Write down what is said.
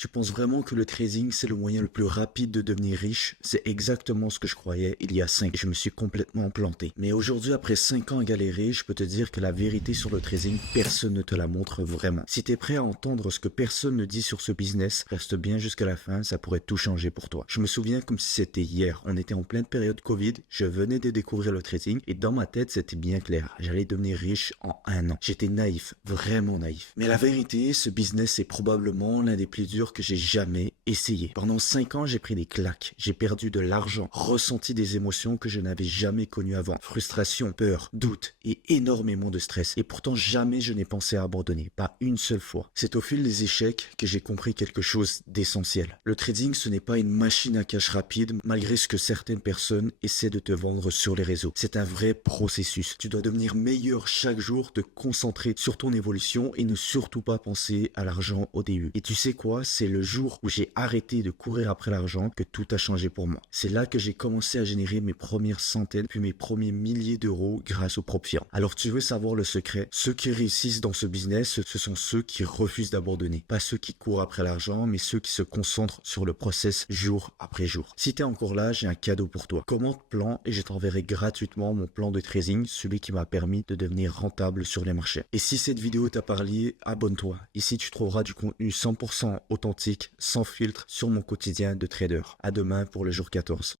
Tu penses vraiment que le trading, c'est le moyen le plus rapide de devenir riche? C'est exactement ce que je croyais il y a 5 ans. Je me suis complètement planté. Mais aujourd'hui, après 5 ans à galérer, je peux te dire que la vérité sur le trading, personne ne te la montre vraiment. Si tu es prêt à entendre ce que personne ne dit sur ce business, reste bien jusqu'à la fin, ça pourrait tout changer pour toi. Je me souviens comme si c'était hier. On était en pleine période Covid, je venais de découvrir le trading et dans ma tête, c'était bien clair. J'allais devenir riche en un an. J'étais naïf, vraiment naïf. Mais la vérité, ce business est probablement l'un des plus durs que j'ai jamais essayé. Pendant 5 ans, j'ai pris des claques, j'ai perdu de l'argent, ressenti des émotions que je n'avais jamais connues avant. Frustration, peur, doute et énormément de stress. Et pourtant, jamais je n'ai pensé à abandonner, pas une seule fois. C'est au fil des échecs que j'ai compris quelque chose d'essentiel. Le trading, ce n'est pas une machine à cash rapide, malgré ce que certaines personnes essaient de te vendre sur les réseaux. C'est un vrai processus. Tu dois devenir meilleur chaque jour, te concentrer sur ton évolution et ne surtout pas penser à l'argent au début. Et tu sais quoi? C'est le jour où j'ai arrêté de courir après l'argent que tout a changé pour moi. C'est là que j'ai commencé à générer mes premières centaines puis mes premiers milliers d'euros grâce aux propres firmes. Alors tu veux savoir le secret? Ceux qui réussissent dans ce business, ce sont ceux qui refusent d'abandonner. Pas ceux qui courent après l'argent, mais ceux qui se concentrent sur le process jour après jour. Si tu es encore là, j'ai un cadeau pour toi. Commente plan et je t'enverrai gratuitement mon plan de trading, celui qui m'a permis de devenir rentable sur les marchés. Et si cette vidéo t'a parlé, abonne-toi. Ici, tu trouveras du contenu 100% authentique, sans filtre, sur mon quotidien de trader. À demain pour le jour 14.